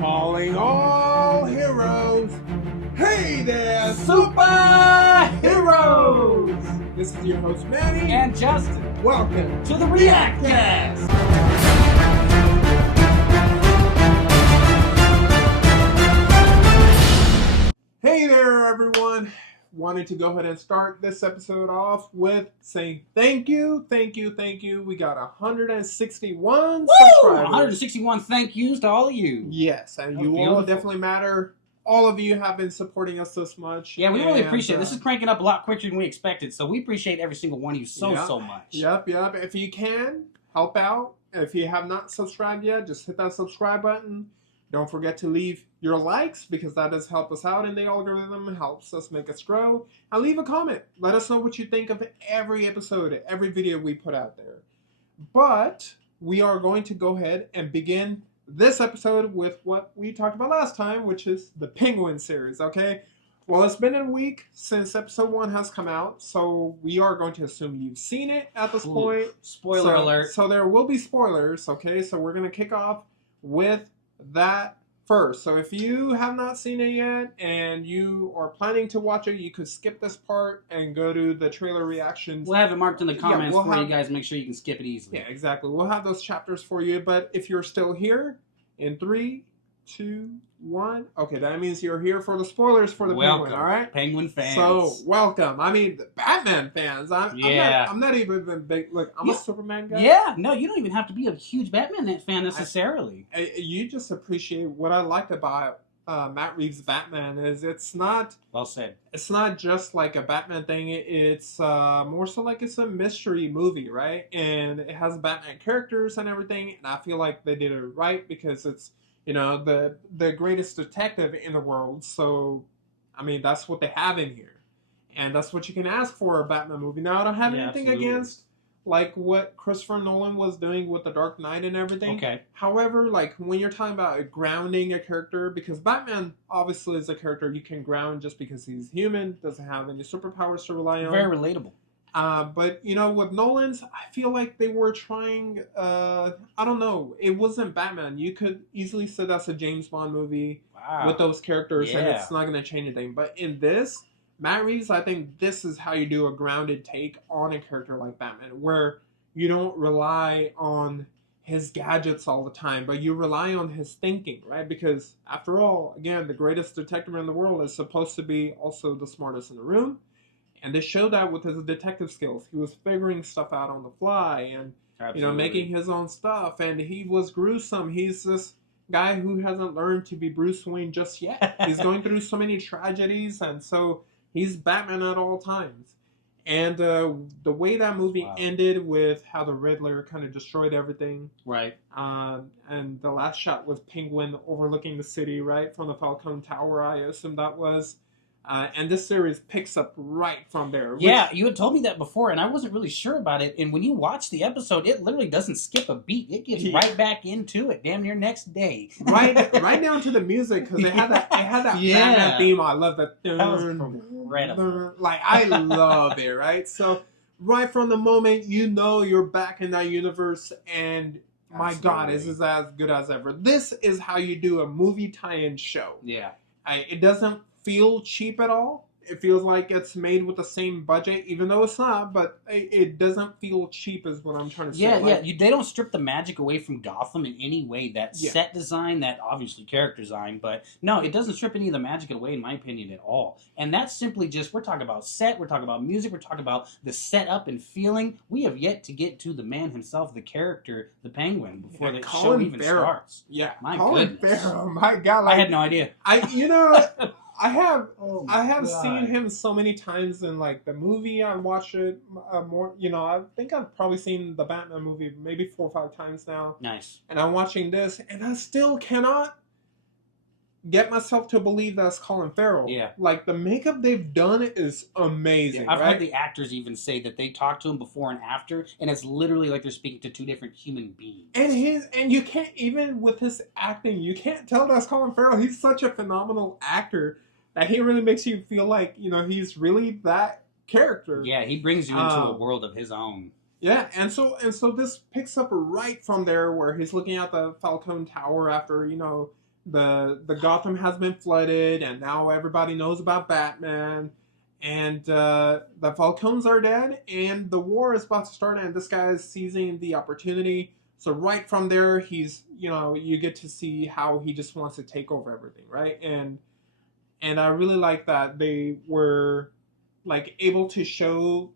Calling all heroes. Hey there, superheroes! This is your host, Manny and Justin. Welcome to the Reactcast. Hey there, everyone. Wanted to go ahead and start this episode off with saying thank you. We got 161 subscribers. 161 thank yous to all of you. Yes, and you all definitely matter. All of you have been supporting us this much. Yeah, we really appreciate it. This is cranking up a lot quicker than we expected, so we appreciate every single one of you so much. Yep. If you can, help out. If you have not subscribed yet, just hit that subscribe button. Don't forget to leave your likes because that does help us out in the algorithm, helps us make us grow. And leave a comment. Let us know what you think of every episode, every video we put out there. But we are going to go ahead and begin this episode with what we talked about last time, which is the Penguin series, okay? Well, it's been a week since episode 1 has come out, so we are going to assume you've seen it at this point. Spoiler alert. So there will be spoilers, okay? So we're going to kick off with that first. So if you have not seen it yet and you are planning to watch it, you could skip this part and go to the trailer reactions. We'll have it marked in the comments for you guys. Make sure you can skip it easily. Yeah, exactly. We'll have those chapters for you. But if you're still here, in 3, 2, 1. Okay, that means you're here for the spoilers for the Penguin, all right? Penguin fans. So, welcome. I mean, the Batman fans. I'm not even big. Look, I'm a Superman guy. Yeah, no, you don't even have to be a huge Batman fan necessarily. You just appreciate what I like about Matt Reeves' Batman is it's not... Well said. It's not just like a Batman thing. It's more so like it's a mystery movie, right? And it has Batman characters and everything. And I feel like they did it right because it's, you know, the greatest detective in the world. So, I mean, that's what they have in here. And that's what you can ask for a Batman movie. Now, I don't have anything against, like, what Christopher Nolan was doing with The Dark Knight and everything. Okay. However, like, when you're talking about grounding a character, because Batman obviously is a character you can ground just because he's human, doesn't have any superpowers to rely on. Very relatable. But, you know, with Nolan's, I feel like they were trying, I don't know, it wasn't Batman. You could easily say that's a James Bond movie with those characters, and it's not going to change anything. But in this, Matt Reeves, I think this is how you do a grounded take on a character like Batman, where you don't rely on his gadgets all the time, but you rely on his thinking, right? Because, after all, again, the greatest detective in the world is supposed to be also the smartest in the room. And they showed that with his detective skills. He was figuring stuff out on the fly and, you know, making his own stuff. And he was gruesome. He's this guy who hasn't learned to be Bruce Wayne just yet. He's going through so many tragedies. And so he's Batman at all times. And the way that movie ended with how the Riddler kind of destroyed everything. Right. And the last shot was Penguin overlooking the city, right? From the Falcone Tower, I assume that was. And this series picks up right from there. Yeah, you had told me that before, and I wasn't really sure about it. And when you watch the episode, it literally doesn't skip a beat. It gets right back into it, damn near next day. right down to the music, because it had that Batman theme. I love that. That was incredible. Like, I love it, right? So, right from the moment you know you're back in that universe, and my God, this is as good as ever. This is how you do a movie tie-in show. Yeah. It doesn't feel cheap at all. It feels like it's made with the same budget, even though it's not, but it doesn't feel cheap is what I'm trying to say. Yeah. They don't strip the magic away from Gotham in any way. That set design, that obviously character design, but no, it doesn't strip any of the magic away, in my opinion, at all. And that's simply just, we're talking about set, we're talking about music, we're talking about the setup and feeling. We have yet to get to the man himself, the character, the Penguin, before the show even starts. Yeah, my Colin goodness. Farrell, my God. Like, I had no idea. I have seen him so many times in, like, the movie. I watched it more, you know, I think I've probably seen the Batman movie maybe 4 or 5 times now. Nice. And I'm watching this, and I still cannot get myself to believe that's Colin Farrell. Yeah. Like, the makeup they've done is amazing, I've heard the actors even say that they talked to him before and after, and it's literally like they're speaking to 2 different human beings. And you can't, even with his acting, you can't tell that's Colin Farrell. He's such a phenomenal actor that he really makes you feel like, you know, he's really that character. Yeah, he brings you into a world of his own. Yeah, and so this picks up right from there where he's looking at the Falcone Tower after, you know, the Gotham has been flooded, and now everybody knows about Batman. And the Falcons are dead, and the war is about to start, and this guy is seizing the opportunity. So right from there, he's, you get to see how he just wants to take over everything, right? And I really like that they were like able to show,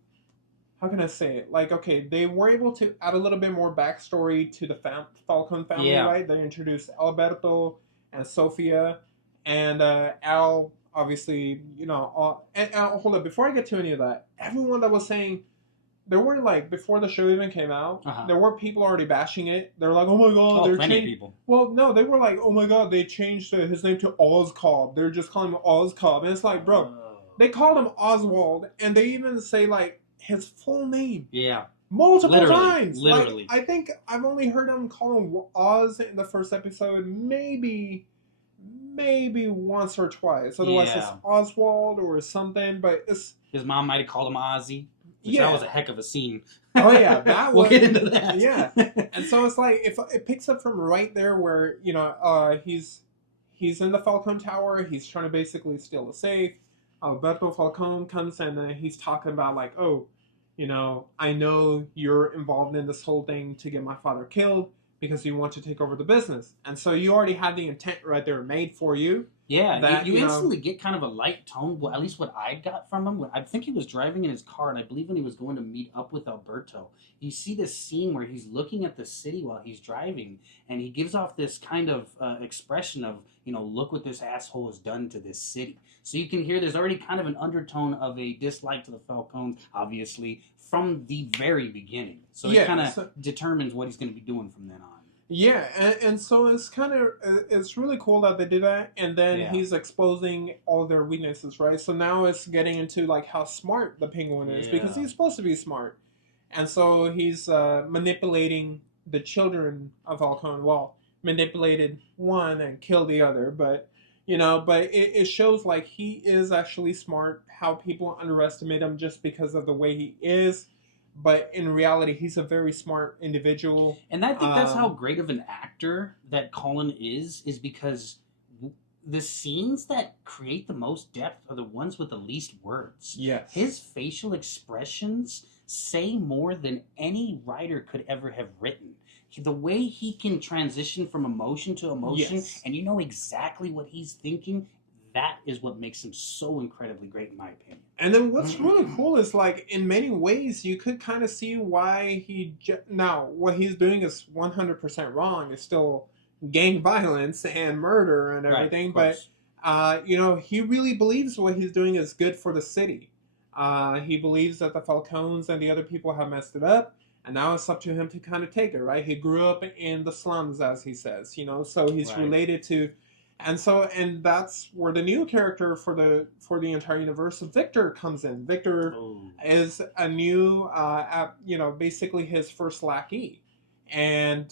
how can I say it? Like, okay, they were able to add a little bit more backstory to the Falcon family, right? They introduced Alberto and Sofia, and Al, obviously, and hold up, before I get to any of that, everyone that was saying, there were like, before the show even came out, there were people already bashing it. They're like, oh my god, they're changing people. Well, no, they were like, oh my god, they changed his name to Oscobb. They're just calling him Oscobb. And it's like, bro, they called him Oswald, and they even say like his full name. Yeah. Multiple times. Literally. Like, I think I've only heard him call him Oz in the first episode, maybe once or twice. Otherwise, it's Oswald or something. But it's, his mom might have called him Ozzy. Which that was a heck of a scene. Oh yeah, that we'll get into that. Yeah, and so it's like, if it picks up from right there where he's in the Falcon Tower. He's trying to basically steal a safe. Alberto Falcon comes and he's talking about like, oh, I know you're involved in this whole thing to get my father killed because you want to take over the business. And so you already had the intent right there made for you. Yeah, that, you instantly get kind of a light tone. Well, at least what I got from him. I think he was driving in his car, and I believe when he was going to meet up with Alberto, you see this scene where he's looking at the city while he's driving, and he gives off this kind of expression of, look what this asshole has done to this city. So you can hear there's already kind of an undertone of a dislike to the Falcons, obviously, from the very beginning. So it kind of determines what he's going to be doing from then on. Yeah, and so it's really cool that they did that, and then he's exposing all their weaknesses, right? So now it's getting into like how smart the Penguin is, because he's supposed to be smart, and so he's manipulating the children of Falcon. Well, manipulated one and killed the other, but it shows like he is actually smart. How people underestimate him just because of the way he is. But in reality, he's a very smart individual. And I think that's how great of an actor that Colin is because the scenes that create the most depth are the ones with the least words. Yes. His facial expressions say more than any writer could ever have written. The way he can transition from emotion to emotion, and you know exactly what he's thinking, that is what makes him so incredibly great, in my opinion. And then what's really cool is, like, in many ways, you could kind of see why now, what he's doing is 100% wrong. It's still gang violence and murder and everything. Right, but, he really believes what he's doing is good for the city. He believes that the Falcons and the other people have messed it up. And now it's up to him to kind of take it, right? He grew up in the slums, as he says, so he's related to... And that's where the new character for the entire universe, Victor, comes in. Victor is a new, basically his first lackey, and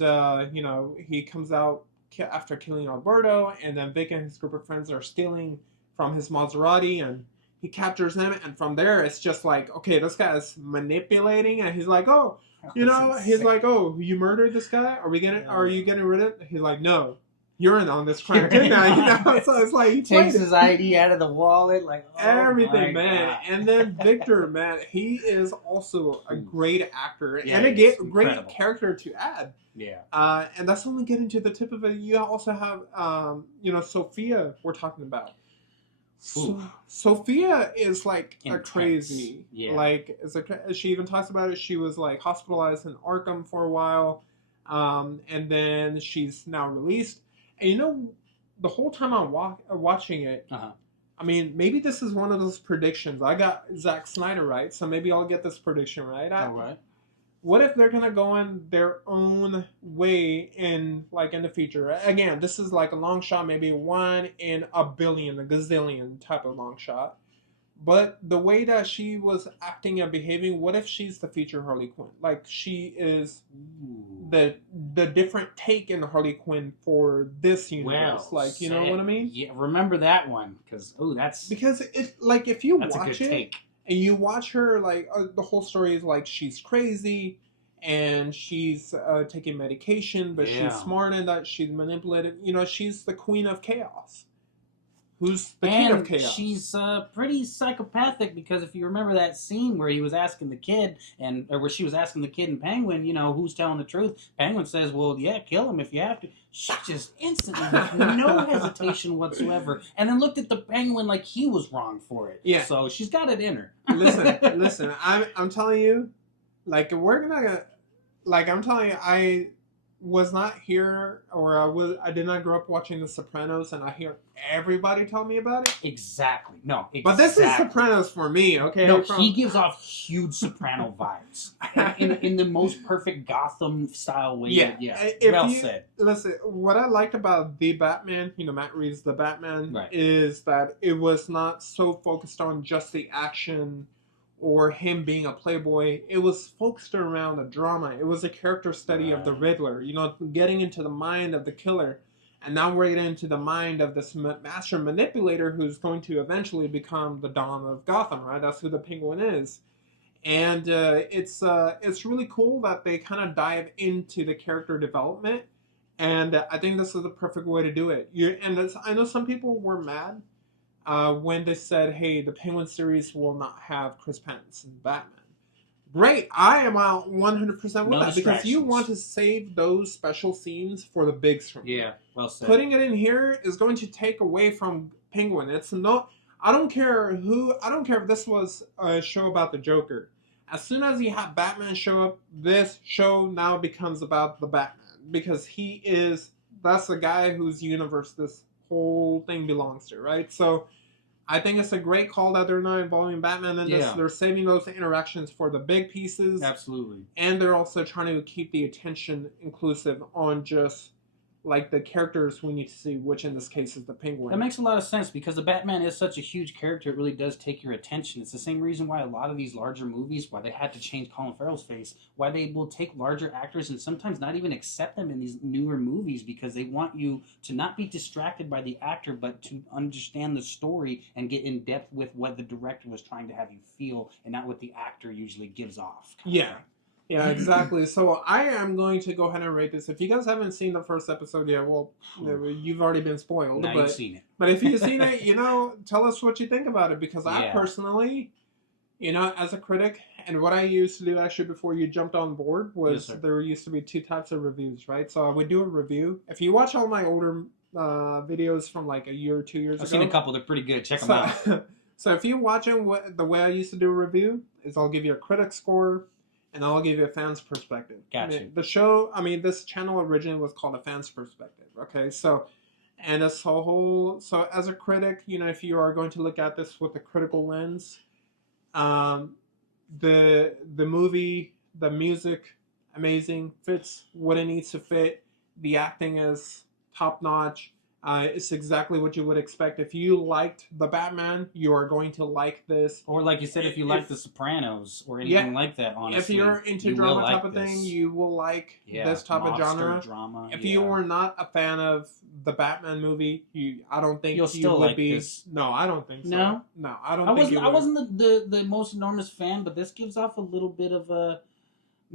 he comes out after killing Alberto, and then Vic and his group of friends are stealing from his Maserati, and he captures them, and from there it's just like, okay, this guy is manipulating, and he's like, oh, he's like, oh, you murdered this guy? Are you getting rid of it? He's like, no. You're in on this crime too now, So it's like he takes his ID out of the wallet, like everything, man. God. And then Victor, man, he is also a great actor and a great character to add. Yeah. And that's only getting to the tip of it. You also have, Sophia. We're talking about. Sophia is like intense. A crazy, she even talks about it. She was like hospitalized in Arkham for a while, and then she's now released. And the whole time I'm watching it, I mean, maybe this is one of those predictions. I got Zack Snyder right, so maybe I'll get this prediction right. All right. What if they're going to go in their own way in the future? Again, this is like a long shot, maybe 1 in a billion, a gazillion type of long shot. But the way that she was acting and behaving, what if she's the future Harley Quinn? Like, she is the different take in Harley Quinn for this universe. What I mean? Yeah, remember that one. Because it's like, if you watch it, and you watch her, like, the whole story is like she's crazy, and she's taking medication, but she's smart in that she's manipulated. You know, she's the queen of chaos. Who's the king of chaos? She's pretty psychopathic, because if you remember that scene where he was asking the kid, or where she was asking the kid and Penguin, you know, who's telling the truth? Penguin says, well, yeah, kill him if you have to. She just instantly, with no hesitation whatsoever, and then looked at the Penguin like he was wrong for it. Yeah. So she's got it in her. listen, I'm telling you, like, we're not gonna, like, I'm telling you, I was not here, or I did not grow up watching The Sopranos, and I hear everybody tell me about it. Exactly. No, exactly. But this is Sopranos for me, okay? No, he gives off huge Soprano vibes in the most perfect Gotham style way. Yeah. Well said. Listen, what I liked about The Batman, you know, Matt Reeves' The Batman, is that it was not so focused on just the action or him being a playboy. It was focused around a drama. It was a character study of the Riddler, you know, getting into the mind of the killer. And now we're getting into the mind of this master manipulator who's going to eventually become the Dawn of Gotham, right? That's who the Penguin is. And it's really cool that they kind of dive into the character development. And I think this is the perfect way to do it. I know some people were mad when they said, hey, the Penguin series will not have Chris Pattinson Batman. Great, I am out 100% with that, because you want to save those special scenes for the big screen. Yeah, well said. Putting it in here is going to take away from Penguin. I don't care if this was a show about the Joker. As soon as you have Batman show up, this show now becomes about the Batman, because that's the guy whose universe this whole thing belongs to, right? So I think it's a great call that they're not involving Batman in this. They're saving those interactions for the big pieces. Absolutely. And they're also trying to keep the attention inclusive on just, like, the characters we need to see, which in this case is the Penguin. That makes a lot of sense, because the Batman is such a huge character, it really does take your attention. It's the same reason why a lot of these larger movies, why they had to change Colin Farrell's face, why they will take larger actors and sometimes not even accept them in these newer movies, because they want you to not be distracted by the actor, but to understand the story and get in depth with what the director was trying to have you feel, and not what the actor usually gives off. Yeah, exactly. So I am going to go ahead and rate this. If you guys haven't seen the first episode yet, well, you've already been spoiled. Now you've seen it. But if you've seen it, you know, tell us what you think about it. Because I personally, you know, as a critic, and what I used to do actually before you jumped on board was there used to be two types of reviews, right? So I would do a review. If you watch all my older videos from like a year or 2 years ago. I've seen a couple. They're pretty good. Check them out. So if you're watching the way I used to do a review is I'll give you a critic score, and I'll give you a fan's perspective. Gotcha. This channel originally was called A Fan's Perspective. Okay, so as a critic, you know, if you are going to look at this with a critical lens, the movie, the music, amazing, fits what it needs to fit. The acting is top notch. It's exactly what you would expect. If you liked The Batman, you are going to like this. Or like you said, if you like The Sopranos or anything like that, honestly. If you're into drama type of thing, you will like this type of genre. Drama. If you were not a fan of the Batman movie, I don't think you'll still would like be. This. No, I don't think so. No, I don't think you would. I wasn't the most enormous fan, but this gives off a little bit of a.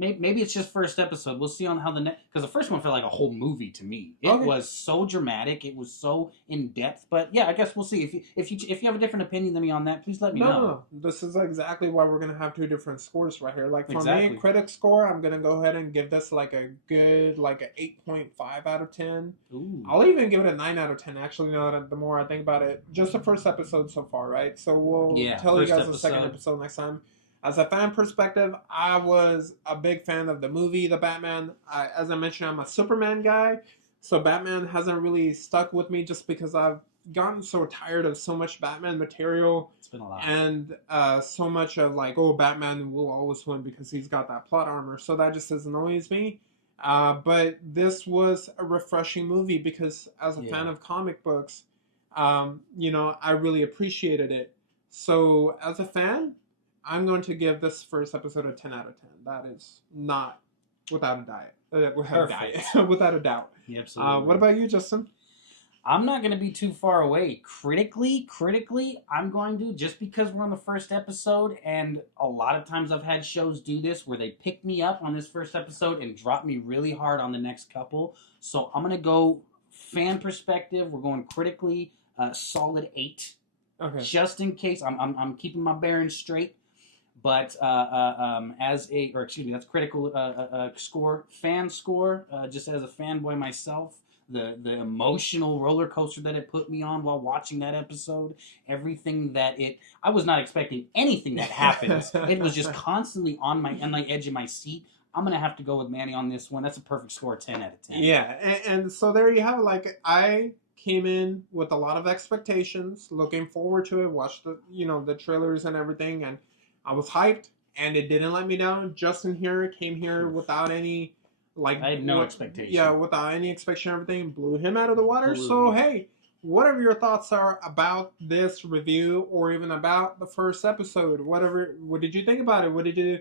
Maybe it's just first episode. We'll see on how because the first one felt like a whole movie to me. It was so dramatic. It was so in depth. But yeah, I guess we'll see. If you have a different opinion than me on that, please let me know. No. This is exactly why we're gonna have two different scores right here. Like for me, critic score, I'm gonna go ahead and give this like a good 8.5 out of 10. Ooh. I'll even give it a 9 out of 10. Actually, the more I think about it, just the first episode so far, right? So we'll tell you guys the second episode next time. As a fan perspective, I was a big fan of the movie, The Batman. As I mentioned, I'm a Superman guy, so Batman hasn't really stuck with me just because I've gotten so tired of so much Batman material. It's been a lot. And so much of Batman will always win because he's got that plot armor. So that just annoys me. But this was a refreshing movie because as a fan of comic books, I really appreciated it. So as a fan, I'm going to give this first episode a 10 out of 10. That is not without a doubt. Without a doubt. Yeah, absolutely. What about you, Justin? I'm not going to be too far away. Critically, I'm going to, just because we're on the first episode, and a lot of times I've had shows do this where they pick me up on this first episode and drop me really hard on the next couple. So I'm going to go fan perspective. We're going critically, solid 8. Okay. Just in case. I'm keeping my bearings straight. But that's critical score, fan score, just as a fanboy myself. The emotional roller coaster that it put me on while watching that episode, everything that I was not expecting anything that happens. It was just constantly on the edge of my seat. I'm going to have to go with Manny on this one. That's a perfect score, 10 out of 10. Yeah, and so there you have it. Like, I came in with a lot of expectations, looking forward to it, watched the trailers and everything, and I was hyped, and it didn't let me down. Justin here came here without any... I had no expectation. Yeah, without any expectation, everything blew him out of the water. So, hey, whatever your thoughts are about this review or even about the first episode, what did you think about it? What did you...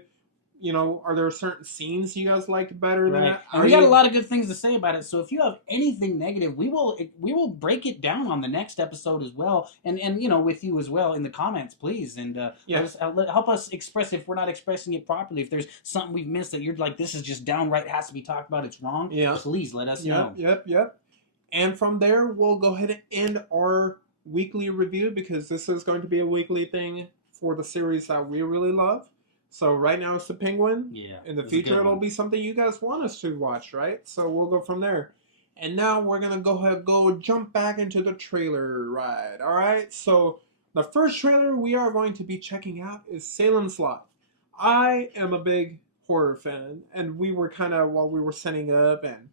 are there certain scenes you guys liked better than that? And we got a lot of good things to say about it. So if you have anything negative, we will break it down on the next episode as well, and with you as well in the comments, please. And help us express if we're not expressing it properly. If there's something we've missed that you're like, this is just downright has to be talked about, it's wrong. Yeah. Please let us know. Yep. And from there, we'll go ahead and end our weekly review, because this is going to be a weekly thing for the series that we really love. So right now it's the Penguin. Yeah. In the future it'll be something you guys want us to watch, right? So we'll go from there. And now we're going to jump back into the trailer ride. All right? So the first trailer we are going to be checking out is Salem's Lot. I am a big horror fan, and we were kind of, while we were setting up, and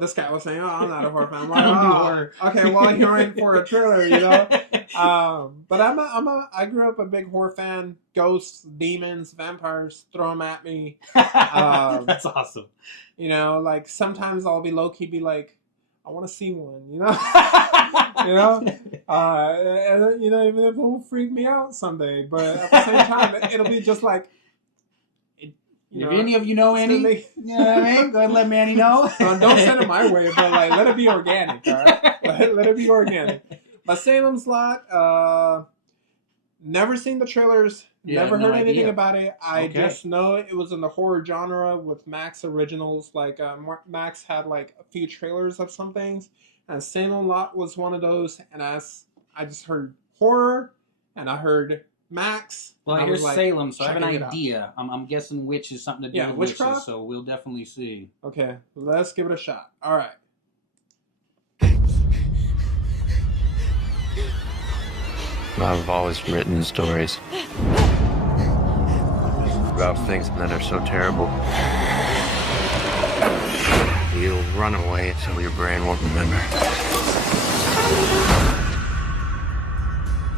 this guy was saying, "Oh, I'm not a horror fan." I'm like, I don't do horror. Okay, well, you're in for a trailer, But I grew up a big horror fan. Ghosts, demons, vampires, throw them at me. That's awesome. Like sometimes I'll be low key, be like, I want to see one. And even if it will freak me out someday, but at the same time, it'll be just like. If any of you know any, you know what I mean? Go ahead and let Manny know. Don't send it my way, but let it be organic, all right? Let it be organic. But Salem's Lot, never seen the trailers, never heard anything about it. I just know it was in the horror genre with Max Originals. Like, Max had like a few trailers of some things, and Salem's Lot was one of those. And I just heard horror, and I heard Max. Well, here's Salem, so I have an idea. I'm guessing witch is something to do with witches, so we'll definitely see. Okay, let's give it a shot. All right. I've always written stories about things that are so terrible. You'll run away so your brain won't remember.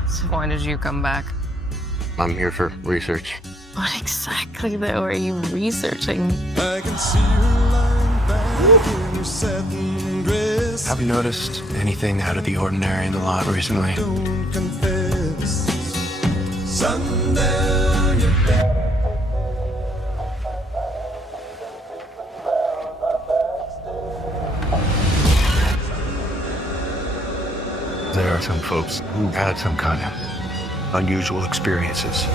So why did you come back? I'm here for research. What exactly, though, are you researching? I can see you lying back in your satin dress. Have you noticed anything out of the ordinary in the lot recently? Don't confess. Sundown, you're back. There are some folks who had some kind of unusual experiences.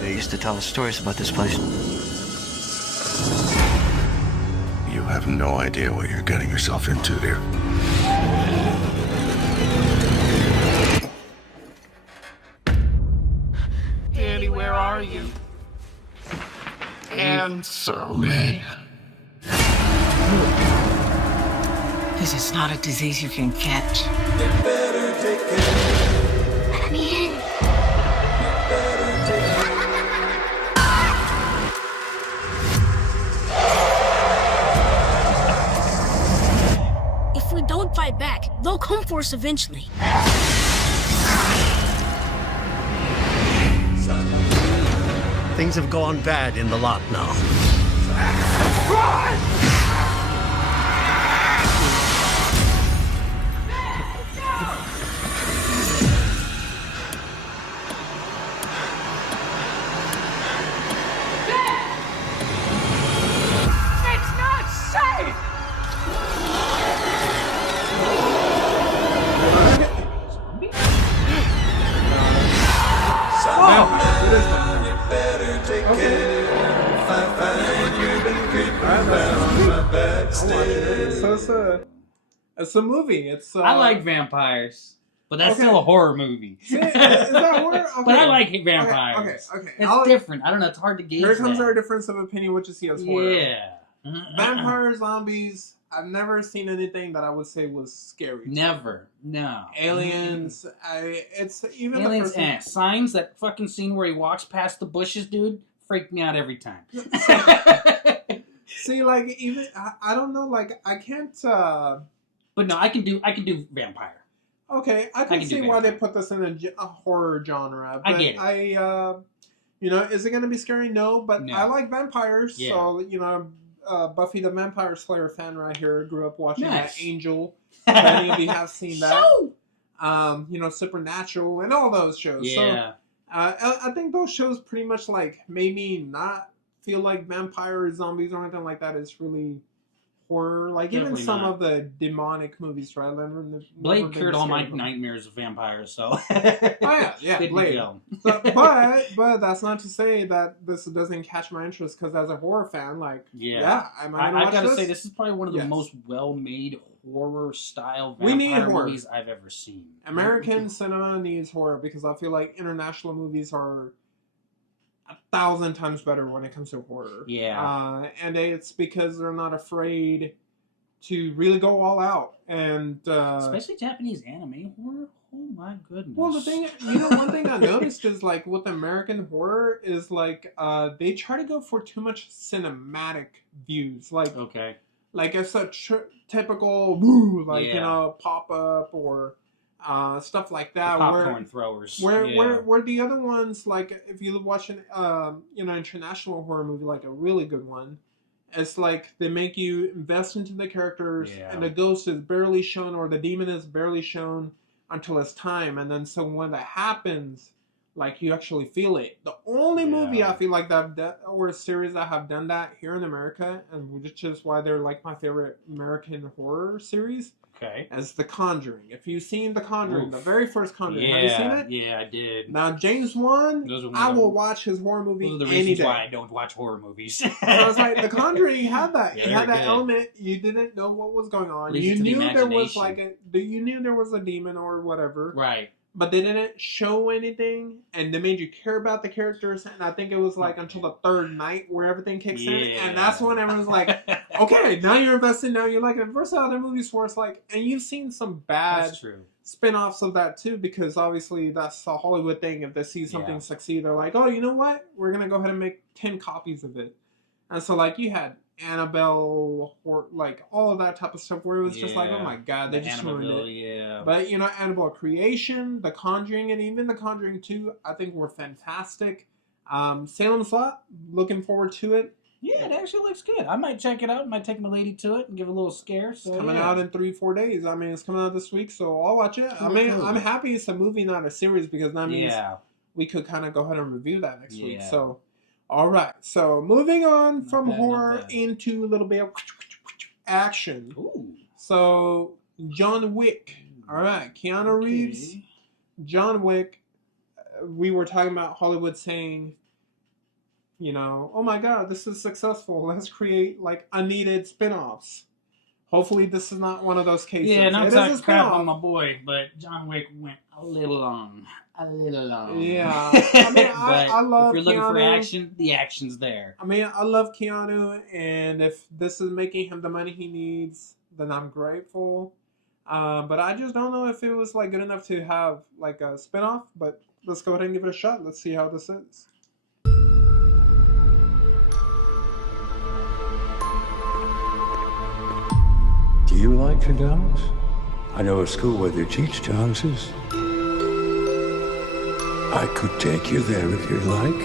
They used to tell us stories about this place. You have no idea what you're getting yourself into here. Annie, where are you? Answer me. This is not a disease you can catch. You better take care. Manny. If we don't fight back, they'll come for us eventually. Things have gone bad in the lot now. It's a movie. It's. I like vampires. But that's still a horror movie. Is that horror? Okay. But I like vampires. Okay. It's different. I don't know. It's hard to gauge. Here comes our difference of opinion, what you see as horror. Yeah. Vampires, zombies. I've never seen anything that I would say was scary. Never. No. Aliens. It's even Aliens. the first Signs, that fucking scene where he walks past the bushes, dude, freaked me out every time. See, like, even I don't know, like, I can't. But no, I can do vampire. Okay, I can see why they put this in a horror genre. But I get it. You know, is it going to be scary? No, but I like vampires. Yeah. So, you know, Buffy the Vampire Slayer fan right here. Grew up watching that Angel. Many of you have seen that. You know, Supernatural and all those shows. Yeah. So, I think those shows pretty much, like, made me not feel like vampires, zombies, or anything like that is really horror. Like, definitely even some of the demonic movies, right? Blade cured all my nightmares of vampires, so. Yeah, Blade. So, but that's not to say that this doesn't catch my interest, because as a horror fan, like, I gotta say, this is probably one of the most well-made horror-style vampire movies I've ever seen. American cinema needs horror, because I feel like international movies are 1,000 times better when it comes to horror. Yeah. And it's because they're not afraid to really go all out. And especially Japanese anime horror. Oh my goodness. Well, the thing, you know, one thing I noticed is, like, with American horror is, like, they try to go for too much cinematic views. Like, like it's a typical, you know, pop-up or stuff like that. The popcorn throwers. Where the other ones, like, if you watch an you know, international horror movie, like a really good one, it's like they make you invest into the characters, and the ghost is barely shown, or the demon is barely shown until it's time, and then so when that happens, like, you actually feel it. The only movie I feel like that or a series that have done that here in America, and which is why they're like my favorite American horror series. As The Conjuring. If you've seen The Conjuring, the very first Conjuring, have you seen it? Yeah, I did. Now, James Wan, I will watch his horror movie any day. Those are the reasons why I don't watch horror movies. I was like, The Conjuring had that. It had that element. You didn't know what was going on. You knew there was you knew there was a demon or whatever. Right. But they didn't show anything, and they made you care about the characters. And I think it was like until the third night where everything kicks in, and that's when everyone's like, "Okay, now you're invested. Now you're like." And versus other movies where it's like, and you've seen some bad spin-offs of that too, because obviously that's a Hollywood thing. If they see something succeed, they're like, "Oh, you know what? We're gonna go ahead and make 10 copies of it." And so, like, you had Annabelle, or like all of that type of stuff where it was just like, oh my god, they just ruined it. But, you know, Annabelle Creation, The Conjuring, and even The Conjuring 2, I think were fantastic. Salem's Lot, looking forward to it. Yeah, it actually looks good. I might check it out. Might take my lady to it and give a little scare. So it's coming out in 3-4 days. I mean, it's coming out this week, so I'll watch it. I mean, I'm happy it's a movie, not a series, because that means we could kind of go ahead and review that next week. So. All right, so moving on from horror into a little bit of action. Ooh. So, John Wick. All right, Keanu Reeves, John Wick. We were talking about Hollywood saying, you know, oh my god, this is successful. Let's create, like, unneeded spin-offs. Hopefully this is not one of those cases. Yeah, not talking crap on my boy, but John Wick went a little long. Yeah. I mean, I love if you're looking Keanu. for action, the action's there. I mean, I love Keanu, and if this is making him the money he needs, then I'm grateful. But I just don't know if it was, like, good enough to have, like, a spinoff, but let's go ahead and give it a shot. Let's see how this is. Do you like to dance? I know a school where they teach dances. I could take you there if you'd like.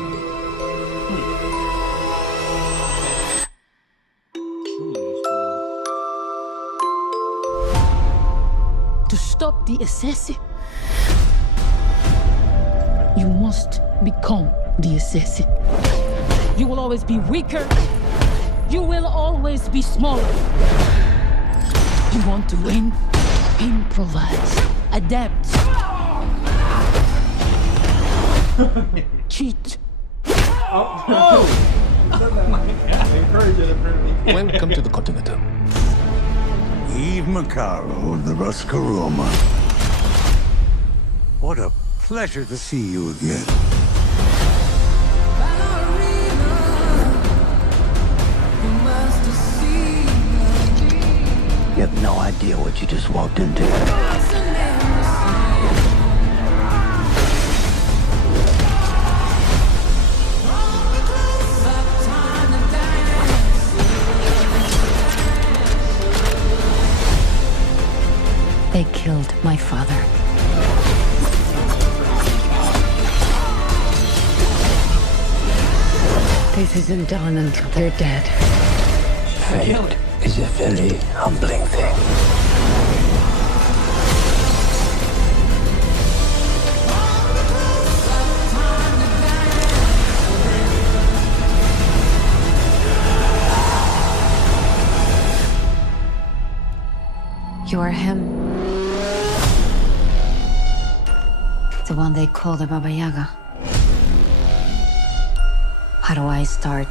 To stop the assassin, you must become the assassin. You will always be weaker. You will always be smaller. You want to win? Improvise. Adapt. Cheat. Welcome to the Continental. Eve Macaro of the Roscaroma. What a pleasure to see you again. You have no idea what you just walked into. They killed my father. This isn't done until they're dead. Fate is a very humbling thing. You're him. The one they call the Baba Yaga. How do I start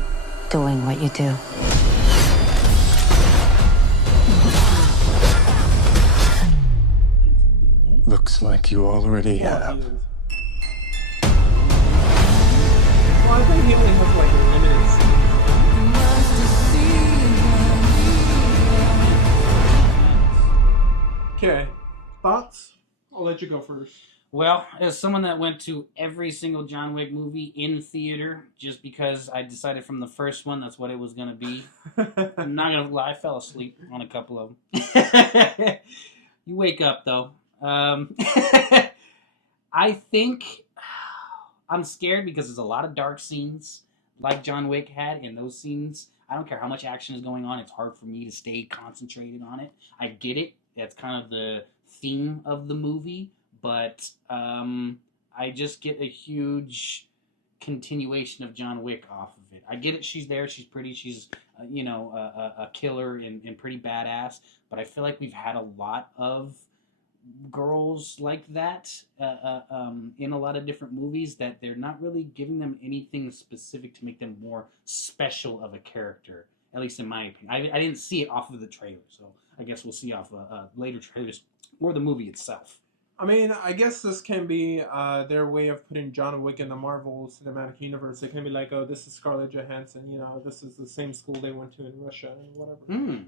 doing what you do? Looks like you already have. Well, I think he only has like limited scenes. Okay, thoughts? I'll let you go first. Well, as someone that went to every single John Wick movie in theater, just because I decided from the first one that's what it was going to be. I'm not going to lie, I fell asleep on a couple of them. You wake up, though. I think I'm scared because there's a lot of dark scenes like John Wick had in those scenes. I don't care how much action is going on. It's hard for me to stay concentrated on it. I get it. That's kind of the theme of the movie. But I just get a huge continuation of John Wick off of it. I get it. She's there. She's pretty. She's, a killer and pretty badass. But I feel like we've had a lot of girls like that in a lot of different movies that they're not really giving them anything specific to make them more special of a character, at least in my opinion. I didn't see it off of the trailer, so I guess we'll see off later trailers or the movie itself. I mean, I guess this can be their way of putting John Wick in the Marvel Cinematic Universe. It can be like, oh, this is Scarlett Johansson, this is the same school they went to in Russia and whatever.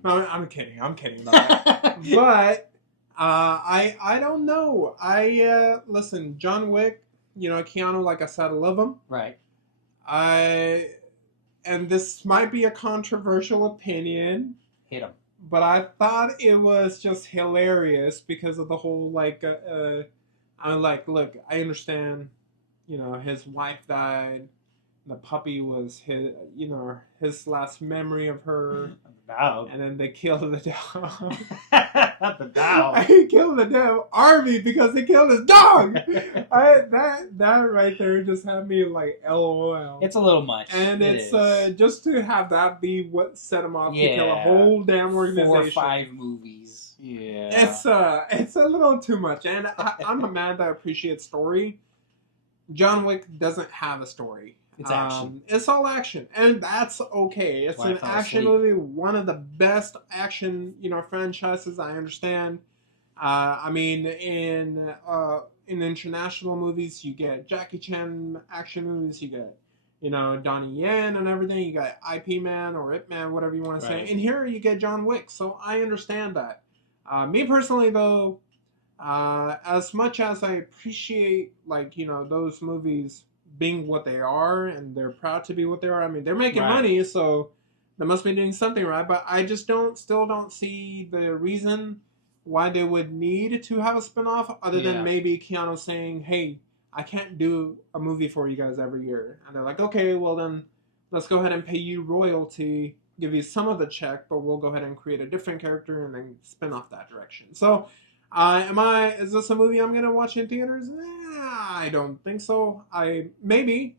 No, I'm kidding about that. But I don't know. Listen, John Wick, Keanu, like I said, I love him. Right. And this might be a controversial opinion. Hit him. But I thought it was just hilarious because of the whole, look, I understand, his wife died. The puppy was his last memory of her. Dog. And then they killed the dog. Not the dog. He killed the damn army because they killed his dog. That right there just had me like LOL. It's a little much. And it's just to have that be what set him off to kill a whole damn organization. 4 or 5 movies. Yeah. It's a little too much. And I'm a man that appreciates story. John Wick doesn't have a story. It's action. It's all action, and that's okay. It's an action movie, one of the best action, franchises. I understand. I mean, in international movies, you get Jackie Chan action movies. You get, Donnie Yen and everything. You got IP Man or Ip Man, whatever you want to say. And here you get John Wick. So I understand that. Me personally, though, as much as I appreciate, those movies being what they are, and they're proud to be what they are. I mean, they're making money, so they must be doing something right. But I just still don't see the reason why they would need to have a spinoff, other than maybe Keanu saying, "Hey, I can't do a movie for you guys every year," and they're like, "Okay, well then, let's go ahead and pay you royalty, give you some of the check, but we'll go ahead and create a different character and then spin off that direction." So. Is this a movie I'm going to watch in theaters? I don't think so. Maybe.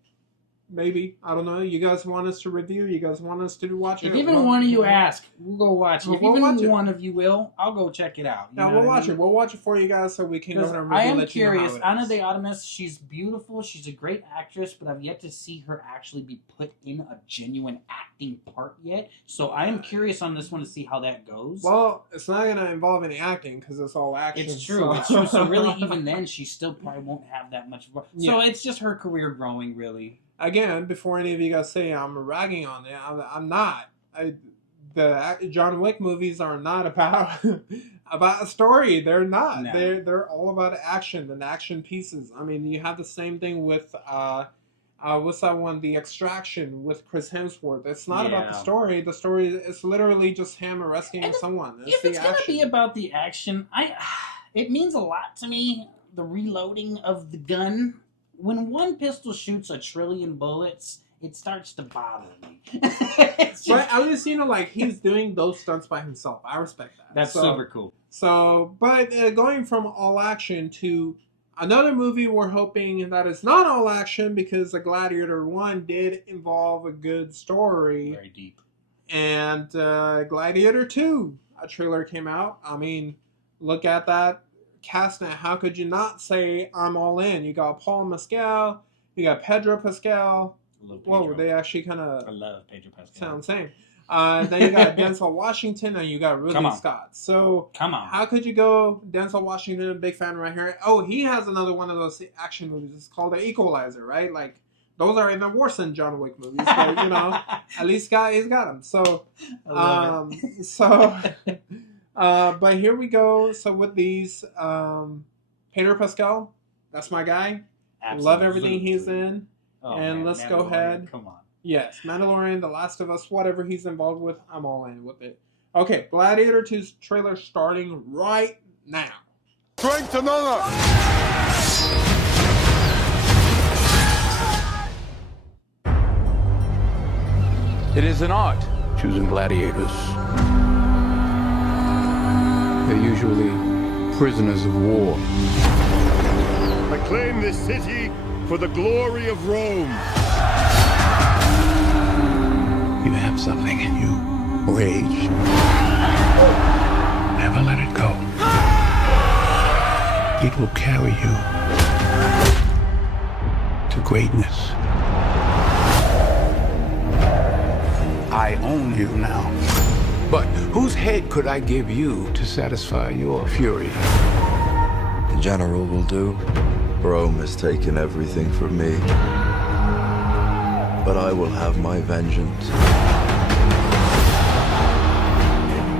Maybe. I don't know. You guys want us to review? You guys want us to watch it? If even one of you ask, we'll go watch it. If we'll even one of you will, I'll go check it out. Yeah, we'll watch it. We'll watch it for you guys so we can go ahead and review. I am let you know curious. how it Ana is. de Artemis, she's beautiful. She's a great actress, but I've yet to see her actually be put in a genuine acting part yet. So I am curious on this one to see how that goes. Well, it's not going to involve any acting because it's all action. It's true. It's true. So really, even then, she still probably won't have that much. So it's just her career growing, really. Again, before any of you guys say I'm ragging on it, I'm not. The John Wick movies are not about a story. They're not. No. They're all about action and action pieces. I mean, you have the same thing with what's that one? The Extraction with Chris Hemsworth. It's not about the story. The story is literally just him rescuing someone. If it's gonna be about the action, it means a lot to me. The reloading of the gun. When one pistol shoots 1 trillion bullets, it starts to bother me. But at least, like, he's doing those stunts by himself. I respect that. That's super cool. So, but going from all action to another movie we're hoping that is not all action because the Gladiator 1 did involve a good story. Very deep. And Gladiator 2, a trailer came out. I mean, look at that cast now. How could you not say I'm all in? You got Paul Mescal, you got Pedro Pascal. Whoa, they actually kind of. I love Pedro Pascal. Sound same. Then you got Denzel Washington and you got Ridley Scott. So come on, how could you go Denzel Washington? Big fan right here. Oh, he has another one of those action movies. It's called The Equalizer, right? Like those are even worse than John Wick movies. But at least he's got them. So, but here we go. So with these, Pedro Pascal, that's my guy. Absolutely. Love everything he's in. Oh, and let's go ahead. Come on. Yes, Mandalorian, The Last of Us, whatever he's involved with, I'm all in with it. Okay, Gladiator 2's trailer starting right now. Strength and honor! It is an art, choosing gladiators. They're usually prisoners of war. I claim this city for the glory of Rome. You have something in you. Rage. Never let it go. It will carry you to greatness. I own you now. But whose head could I give you to satisfy your fury? The general will do. Rome has taken everything from me. But I will have my vengeance.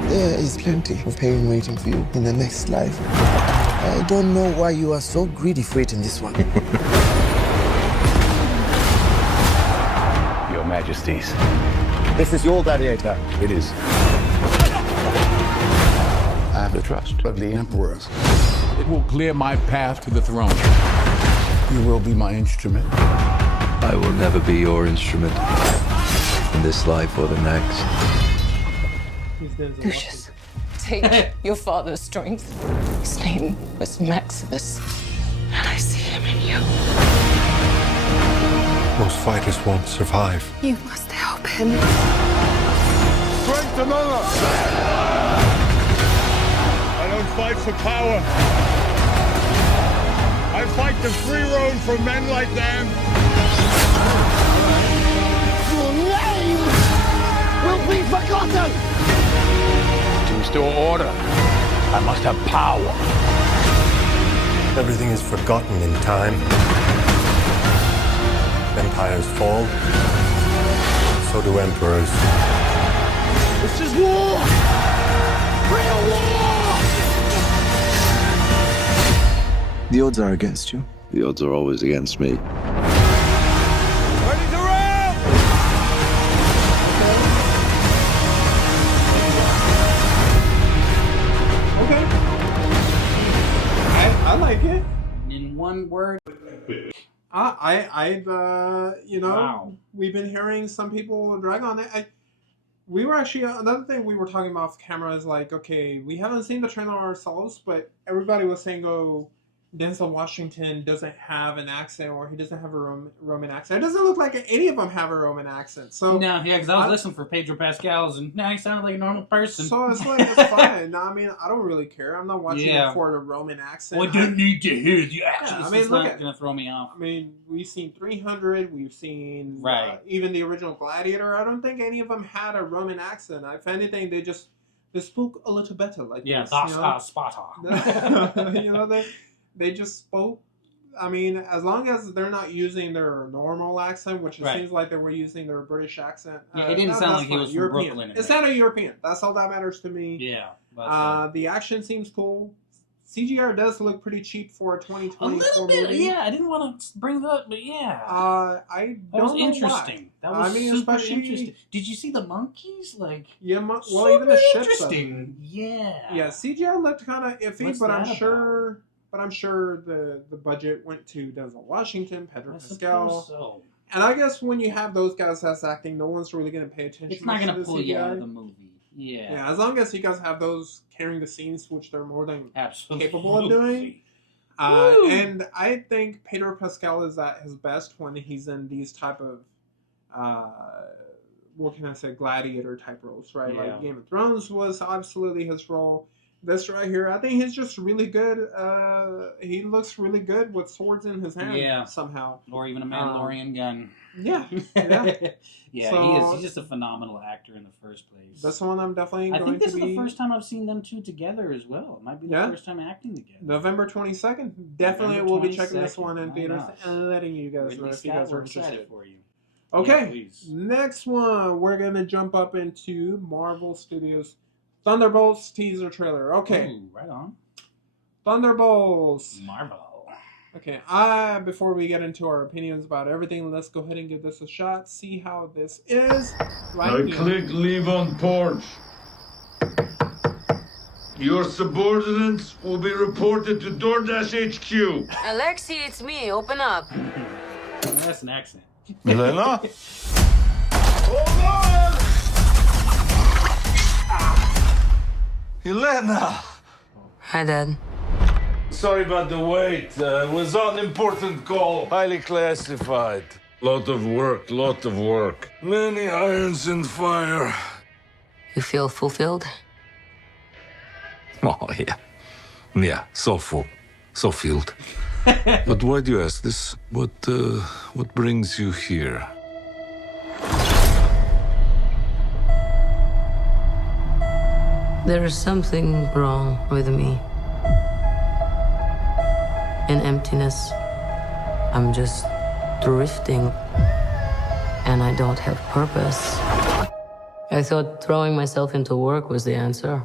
There is plenty of pain waiting for you in the next life. I don't know why you are so greedy for it in this one. Your Majesties. This is your gladiator. It is. I have the trust of the emperors. It will clear my path to the throne. You will be my instrument. I will never be your instrument in this life or the next. Lucius, take your father's strength. His name was Maximus, and I see him in you. Most fighters won't survive. You must help him. Strength and honor! I don't fight for power. I fight the free road for men like them. Your name will be forgotten! To restore order, I must have power. Everything is forgotten in time. Empires fall. So do emperors. This is war! Real war! The odds are against you. The odds are always against me. Ready to roll! Okay. I like it. In one word. Wow. We've been hearing some people drag on it. We were actually, another thing we were talking about off camera is like, okay, we haven't seen the trailer ourselves, but everybody was saying Denzel Washington doesn't have an accent, or he doesn't have a Roman accent. It doesn't look like any of them have a Roman accent. So no, yeah, because I was listening for Pedro Pascal's, and now he sounded like a normal person. So it's like, it's fine. No, I mean, I don't really care. I'm not watching it for the Roman accent. I don't need to hear the accent. Yeah, I mean, it's not going to throw me off. I mean, we've seen 300. We've seen even the original Gladiator. I don't think any of them had a Roman accent. If anything, they spoke a little better. Like yeah, this, Sparta. You know, they just spoke. I mean, as long as they're not using their normal accent, which it seems like they were using their British accent. Yeah, it didn't sound like he was from European. Brooklyn. It sounded European. That's all that matters to me. Yeah. The action seems cool. CGI does look pretty cheap for a 2024 A little bit, movie. yeah. I didn't want to bring that up, but yeah. I that don't was know interesting. Why. That was super especially interesting. Did you see the monkeys? Like, yeah, well, super even the ships. interesting. Yeah. Yeah, CGI looked kind of iffy, What's but that I'm sure. But I'm sure the budget went to Denzel Washington, Pedro Pascal. So. And I guess when you have those guys as acting, no one's really going to pay attention. It's not going to pull CGI. you out of the movie. Yeah. Yeah, as long as you guys have those carrying the scenes, which they're more than capable of doing. And I think Pedro Pascal is at his best when he's in these type of, what can I say, gladiator type roles, right? Like Game of Thrones was absolutely his role. This right here, I think he's just really good. He looks really good with swords in his hand somehow. Or even a Mandalorian gun. Yeah. Yeah, So, he's just a phenomenal actor in the first place. This one I'm definitely going to be... I think this is the first time I've seen them two together as well. It might be the first time acting together. November 22nd. Definitely we'll be checking this one in theaters and letting you guys know if you guys are interested. For you. Okay, next one. We're going to jump up into Marvel Studios Thunderbolts teaser trailer. Okay. Ooh, right on. Thunderbolts. Marvel. Okay, before we get into our opinions about everything, let's go ahead and give this a shot. See how this is. Click leave on porch. Your subordinates will be reported to DoorDash HQ. Alexi, it's me. Open up. That's an accent. Milena? Elena! Hi, Dad. Sorry about the wait. It was an important call. Highly classified. Lot of work. Many irons in fire. You feel fulfilled? Oh, yeah. Yeah, so full. So filled. But why do you ask this? What brings you here? There is something wrong with me. In emptiness, I'm just drifting, and I don't have purpose. I thought throwing myself into work was the answer.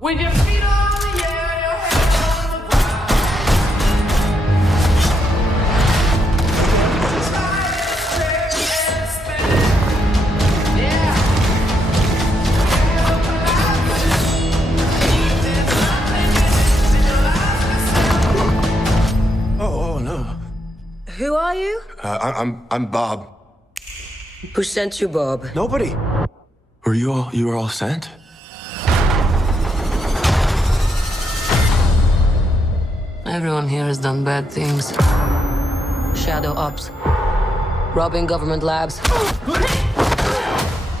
With your feet on the air, your head on the Oh, no. Who are you? I'm Bob. Who sent you, Bob? Nobody. You were all sent? Everyone here has done bad things. Shadow ops. Robbing government labs.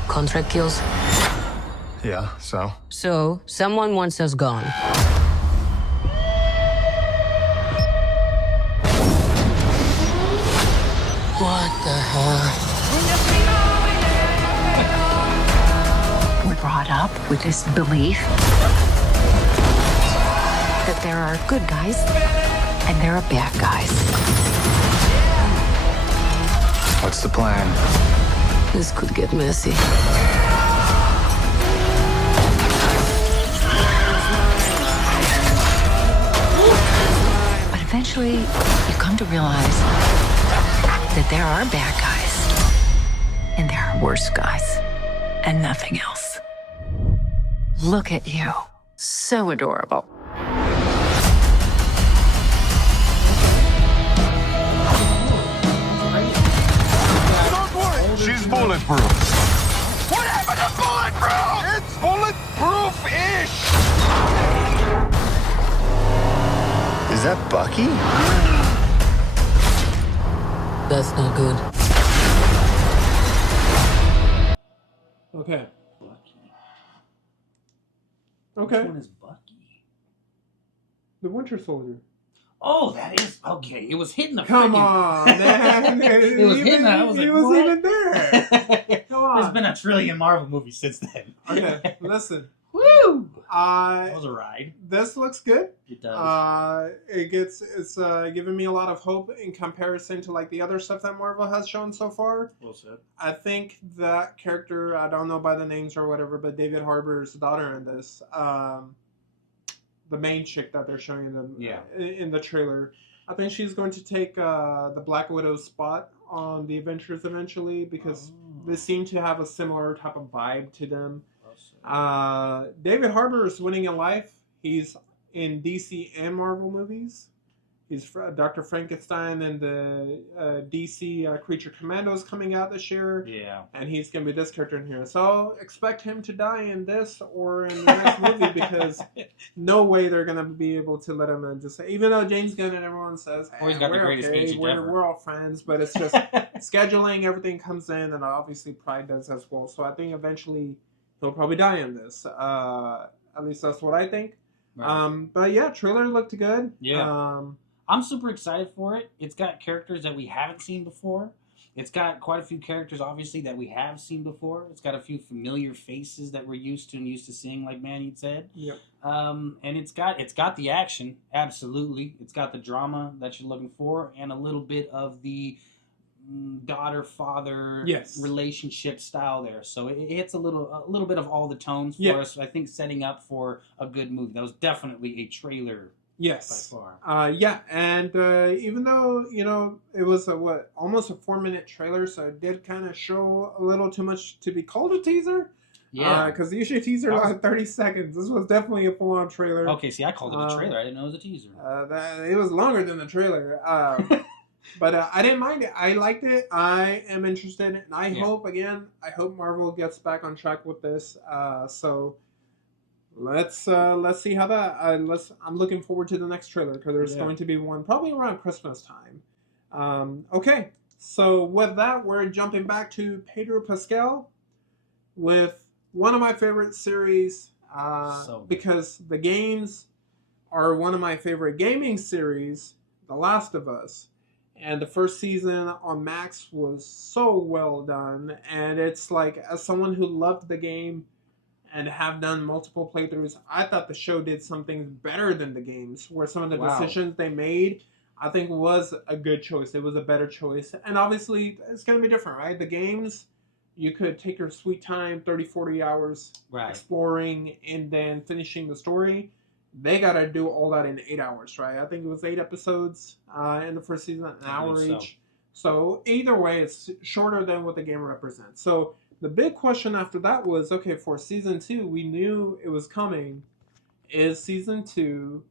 Contract kills. Yeah, so? So, someone wants us gone. What the hell? We're brought up with this belief that there are good guys and there are bad guys. What's the plan? This could get messy. But eventually, you come to realize that there are bad guys and there are worse guys and nothing else. Look at you. So adorable. Don't worry, she's bulletproof. What happened to bulletproof? It's bulletproof-ish. Is that Bucky? That's not good. Okay. Bucky. Okay. Which one is Bucky? The Winter Soldier. Oh, that is okay. It was hitting the. Come on, man! It was hitting. I was like, was even there. Come on. There's been a trillion Marvel movies since then. Okay, listen. Woo! That was a ride. This looks good. It does. It's giving me a lot of hope in comparison to like the other stuff that Marvel has shown so far. Well said. I think that character, I don't know by the names or whatever, but David Harbour's daughter in this, the main chick that they're showing in the trailer, I think she's going to take the Black Widow's spot on the Avengers eventually because they seem to have a similar type of vibe to them. David Harbour is winning in life. He's in DC and Marvel movies. He's Dr. Frankenstein and the DC Creature Commandos coming out this year. Yeah. And he's going to be this character in here. So expect him to die in this or in the next movie because no way they're going to be able to let him in. Just say, even though James Gunn and everyone says, hey, he's got the greatest agent ever. We're all friends, but it's just scheduling, everything comes in, and obviously Pride does as well. So I think eventually he'll probably die in this. At least that's what I think. Right. But yeah, trailer looked good. Yeah. I'm super excited for it. It's got characters that we haven't seen before. It's got quite a few characters, obviously, that we have seen before. It's got a few familiar faces that we're used to seeing, like Manny said. Yep. And it's got the action, absolutely. It's got the drama that you're looking for, and a little bit of the daughter-father relationship style there. So it hits a little bit of all the tones for us. I think setting up for a good movie. That was definitely a trailer. Yes. By far. And even though, it was almost a 4-minute trailer, so it did kind of show a little too much to be called a teaser. Yeah. Because usually teaser is like 30 seconds. This was definitely a full-on trailer. Okay, see, I called it a trailer. I didn't know it was a teaser. It was longer than the trailer. But I didn't mind it. I liked it. I am interested. And I hope Marvel gets back on track with this. So let's see how that. I'm looking forward to the next trailer because there's going to be one probably around Christmas time. Okay, so with that, we're jumping back to Pedro Pascal with one of my favorite series because the games are one of my favorite gaming series, The Last of Us. And the first season on Max was so well done. And it's like, as someone who loved the game and have done multiple playthroughs, I thought the show did something better than the games, where some of the decisions they made, I think was a good choice. It was a better choice. And obviously, it's going to be different, right? The games, you could take your sweet time, 30, 40 hours exploring and then finishing the story. They got to do all that in 8 hours, right? I think it was 8 episodes in the first season, an hour each. So either way, it's shorter than what the game represents. So the big question after that was, okay, for season 2, we knew it was coming. Is season 2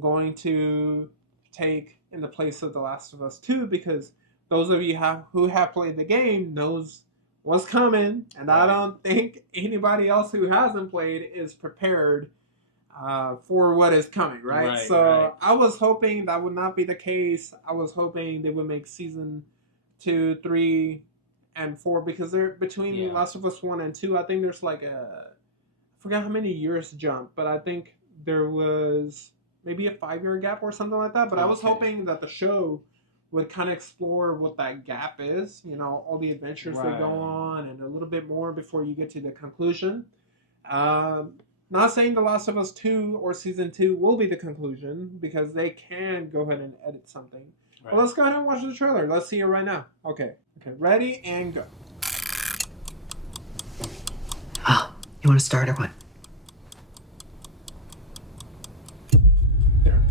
going to take in the place of The Last of Us 2? Because those of you who have played the game knows what's coming. And I don't think anybody else who hasn't played is prepared for what is coming, right? So I was hoping that would not be the case. I was hoping they would make season 2, 3, and 4 because they're between Last of Us 1 and 2. I think there's like I forgot how many years jump, but I think there was maybe a 5-year gap or something like that. But I was hoping that the show would kind of explore what that gap is, all the adventures they go on and a little bit more before you get to the conclusion. Not saying The Last of Us 2 or Season 2 will be the conclusion, because they can go ahead and edit something. Right. But let's go ahead and watch the trailer. Let's see it right now. Okay, ready and go. Oh, you want to start or what? There.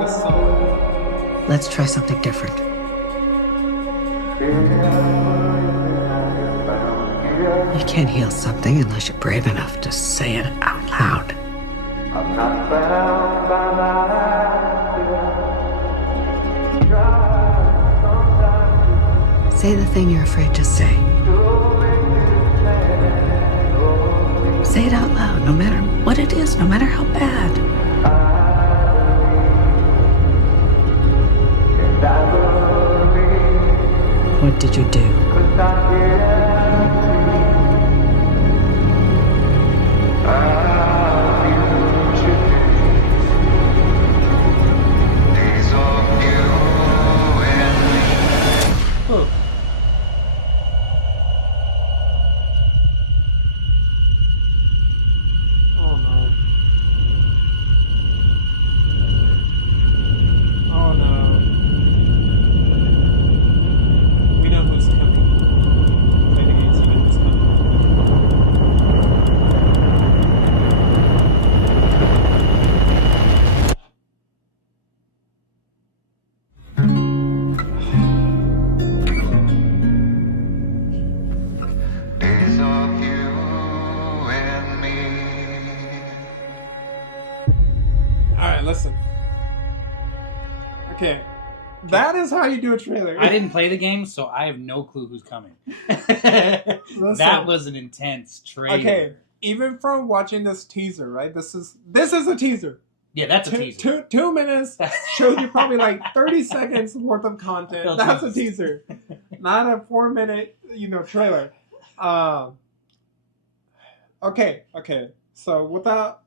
This song. Let's try something different. You can't heal something unless you're brave enough to say it out loud. Say the thing you're afraid to say. Say it out loud, no matter what it is, no matter how bad. What did you do? Listen. Okay. That is how you do a trailer. I didn't play the game, so I have no clue who's coming. That was an intense trailer. Okay. Even from watching this teaser, right? This is a teaser. Yeah, that's a teaser. 2 minutes shows you probably like 30 seconds worth of content. That's a teaser. Not a 4-minute, trailer. Okay. So without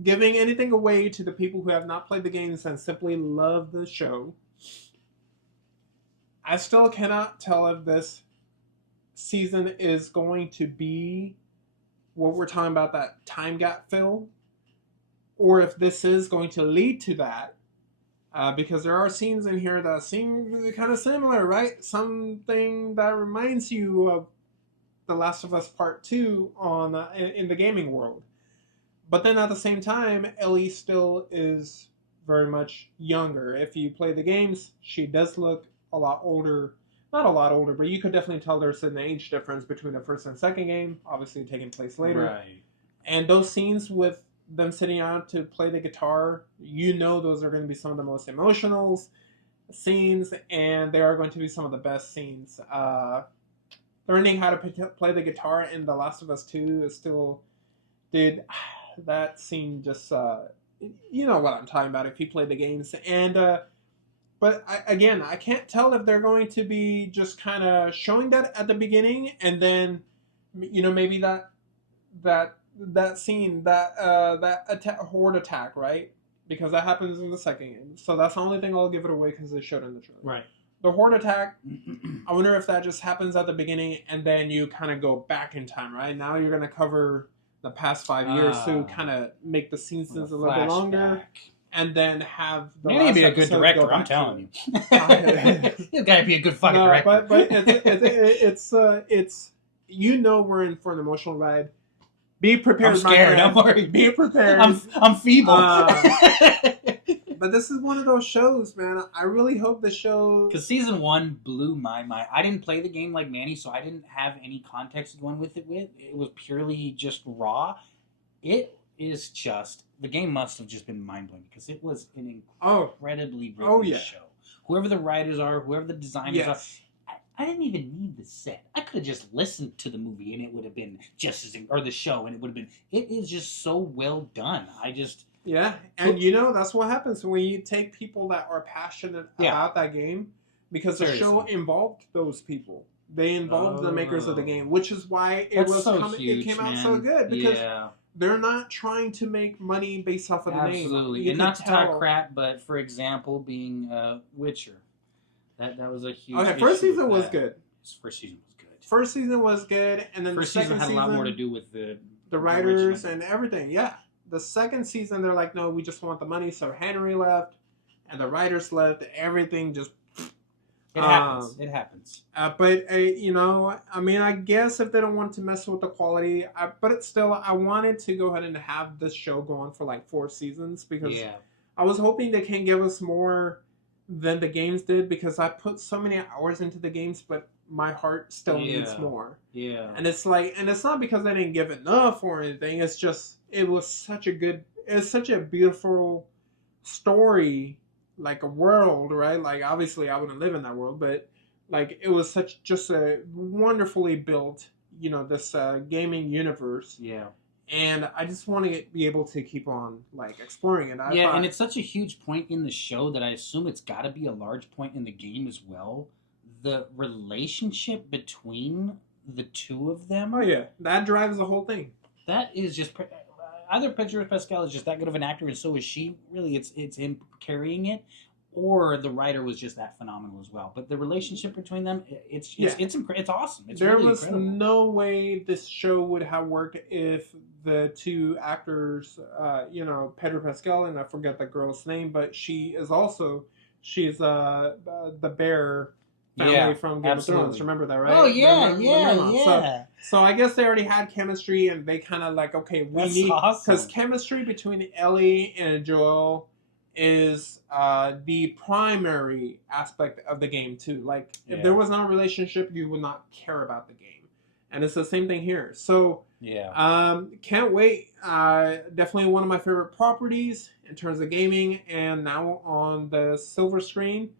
giving anything away to the people who have not played the games and simply love the show, I still cannot tell if this season is going to be what we're talking about, that time gap fill, or if this is going to lead to that. Because there are scenes in here that seem kind of similar, right? Something that reminds you of The Last of Us Part 2 in the gaming world. But then at the same time, Ellie still is very much younger. If you play the games, she does look a lot older. Not a lot older, but you could definitely tell there's an age difference between the first and second game, obviously taking place later. Right. And those scenes with them sitting out to play the guitar, those are going to be some of the most emotional scenes, and they are going to be some of the best scenes. Learning how to play the guitar in The Last of Us 2 is still... Dude... That scene just, you know what I'm talking about if you play the games. And, but I can't tell if they're going to be just kind of showing that at the beginning and then, maybe that scene, that horde attack, right? Because that happens in the second game. So that's the only thing I'll give it away because they showed it in the trailer. Right. The horde attack, I wonder if that just happens at the beginning and then you kind of go back in time, right? Now you're going to cover the past 5 years to kind of make the scenes a little bit longer, and then have the Maybe be a good director. I'm telling you, you gotta be a good fucking director. But it's we're in for an emotional ride. Be prepared. I'm scared. Don't worry. Be prepared. I'm feeble. But this is one of those shows, man. I really hope the show... Because season 1 blew my mind. I didn't play the game like Manny, so I didn't have any context going with it. It was purely just raw. It is just... The game must have just been mind-blowing because it was an incredibly written show. Whoever the writers are, whoever the designers are... I didn't even need the set. I could have just listened to the movie and it would have been just as... Or the show and it would have been... It is just so well done. Yeah, and that's what happens when you take people that are passionate about that game, because the show involved those people. They involved the makers of the game, which is why it came out so good, because they're not trying to make money based off of the name. Absolutely, and not to talk crap, but for example, being Witcher, that was a huge. Okay, first season was good. First season was good. First season was good, and then the second season had a lot more to do with the writers and everything. Yeah. The second season, they're like, no, we just want the money. So Henry left, and the writers left. Everything just It happens. It happens. But you know, I mean, I guess if they don't want to mess with the quality, but it's still, I wanted to go ahead and have this show go on for like 4 seasons because I was hoping they can give us more than the games did because I put so many hours into the games, but my heart still needs more. Yeah. And it's like, and it's not because I didn't give enough or anything. It's just, it's such a beautiful story, like a world, right? Like obviously I wouldn't live in that world, but like it was just a wonderfully built, you know, this gaming universe. Yeah. And I just want to be able to keep on like exploring it. And it's such a huge point in the show that I assume it's got to be a large point in the game as well. The relationship between the two of them. Oh yeah, that drives the whole thing. That is just either Pedro Pascal is just that good of an actor, and so is she. Really, it's him carrying it, or the writer was just that phenomenal as well. But the relationship between them, it's awesome. It's there really was incredible. no way this show would have worked if the two actors, you know, Pedro Pascal and I forget the girl's name, but she's the bear. Family from Game of Thrones. Remember that, right? Oh yeah. So I guess they already had chemistry, and they kind of like, okay, we need, because chemistry between Ellie and Joel is the primary aspect of the game too. Like if there was no relationship, you would not care about the game, and it's the same thing here. So can't wait. Definitely one of my favorite properties in terms of gaming, and now on the silver screen.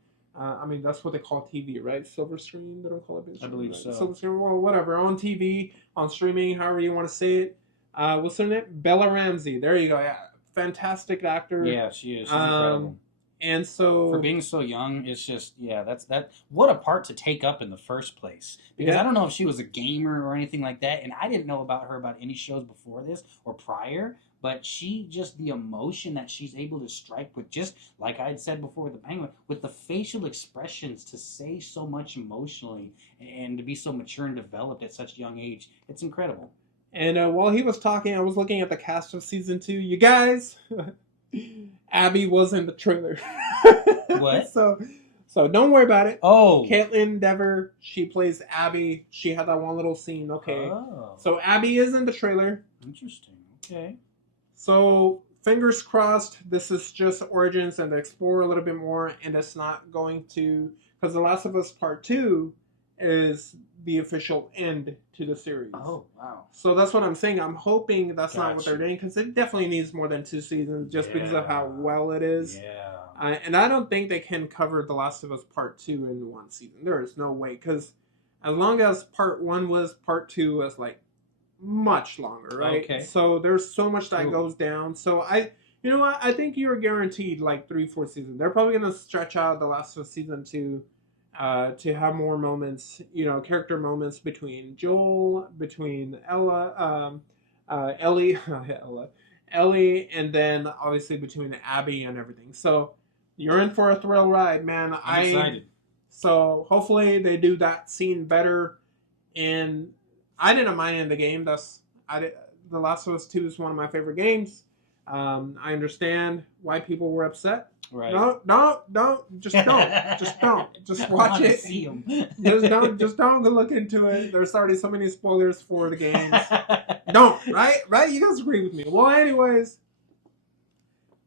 I mean, that's what they call TV, right? Silver screen? They don't call it big screen, I believe right? so. Silver screen, well, whatever. On TV, on streaming, however you want to say it. What's her name? Bella Ramsey. There you go. Yeah, fantastic actor. Yeah, she is. She's incredible. And so for being so young, it's just that. What a part to take up in the first place. Because I don't know if she was a gamer or anything like that, and I didn't know about her about any shows before this or prior. But the emotion that she's able to strike with, just like I had said before with the Penguin, with the facial expressions to say so much emotionally and to be so mature and developed at such a young age, it's incredible. And while he was talking, I was looking at the cast of season 2. You guys, Abby was in the trailer. What? So don't worry about it. Oh. Caitlin Dever, she plays Abby. She had that one little scene. Okay. Oh. So Abby is in the trailer. Interesting. Okay. So, fingers crossed, this is just Origins and to explore a little bit more, and it's not going to... Because The Last of Us Part 2 is the official end to the series. Oh, wow. So that's what I'm saying. I'm hoping that's not what they're doing, because it definitely needs more than 2 seasons just because of how well it is. Yeah. And I don't think they can cover The Last of Us Part 2 in 1 season. There is no way, because as long as Part 1 was, Part 2 was like much longer, right? Okay. So there's so much that goes down. So you know what? I think you're guaranteed like 3-4 seasons. They're probably gonna stretch out The Last of Us Season 2 to have more moments, you know, character moments between Joel, between Ellie, Ellie, and then obviously between Abby and everything. So you're in for a thrill ride, man. I'm excited. So hopefully they do that scene better. And I didn't mind in the game. The Last of Us 2 is one of my favorite games. I understand why people were upset. Right. Don't. Just watch it. See 'em. Just don't go look into it. There's already so many spoilers for the games. Don't. Right? You guys agree with me. Well, anyways,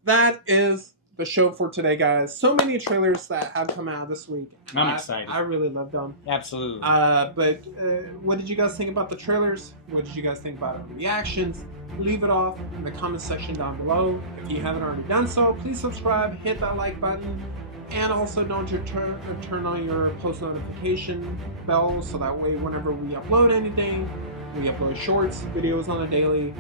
that is the show for today, guys. So many trailers that have come out this week. I'm excited. I really love them. Absolutely. But what did you guys think about the trailers? What did you guys think about the reactions? Leave it off in the comment section down below. If you haven't already done so, please subscribe, hit that like button, and also don't turn on your post notification bell so that way whenever we upload anything, we upload shorts, videos on a daily,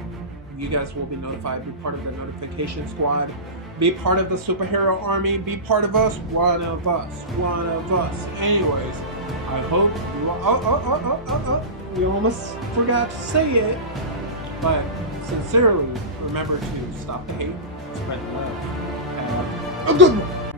you guys will be notified. Be part of the notification squad. Be part of the superhero army. Be part of us. One of us. Anyways, I hope you we almost forgot to say it. But sincerely, remember to stop the hate, spread the love, and have a good one.